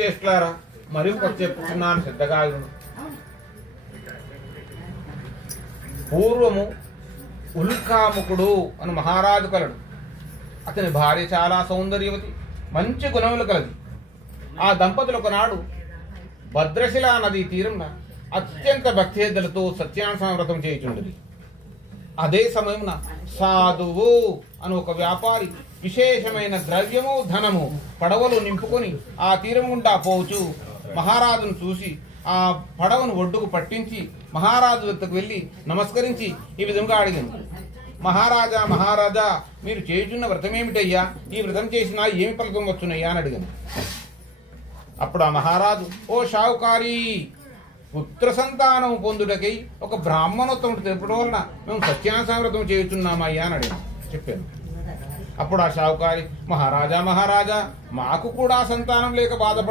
చేస్తున్నారా మరి ఇంకొక చెప్పుకున్నాను శ్రద్ధగా. పూర్వము ఉల్కాముకుడు అని మహారాజు కలడు. అతని భార్య చాలా సౌందర్యవతి, మంచి గుణములు కలది. ఆ దంపతులు ఒకనాడు భద్రశిలా నదీ తీరంన అత్యంత భక్తిశ్రద్ధలతో సత్యానుష్ఠాన వ్రతం చేయుచుండది. అదే సమయమున సాధువు అని ఒక వ్యాపారి విశేషమైన ద్రవ్యము ధనము పడవలు నింపుకొని ఆ తీరం గుండా పోవచ్చు మహారాజును చూసి ఆ పడవను ఒడ్డుకు పట్టించి మహారాజు వద్దకు వెళ్ళి నమస్కరించి ఈ విధంగా అడిగాను, మహారాజా మహారాజా మీరు చేయుచున్న వ్రతం ఏమిటయ్యా? ఈ వ్రతం చేసినా ఏమి ఫలితం వచ్చునయ్యా అని అడిగాను. అప్పుడు ఆ మహారాజు, ఓ షావుకారి, పుత్ర సంతానం పొందుటకై ఒక బ్రాహ్మణోత్తముడు తెలపడం వలన మేము సత్యానుష్ఠాన వ్రతం చేయుచున్నామయ్యా అని అడిగాను చెప్పాను. అప్పుడు ఆ షావుకారి, మహారాజా మహారాజా మాకు కూడా సంతానం లేక బాధపడ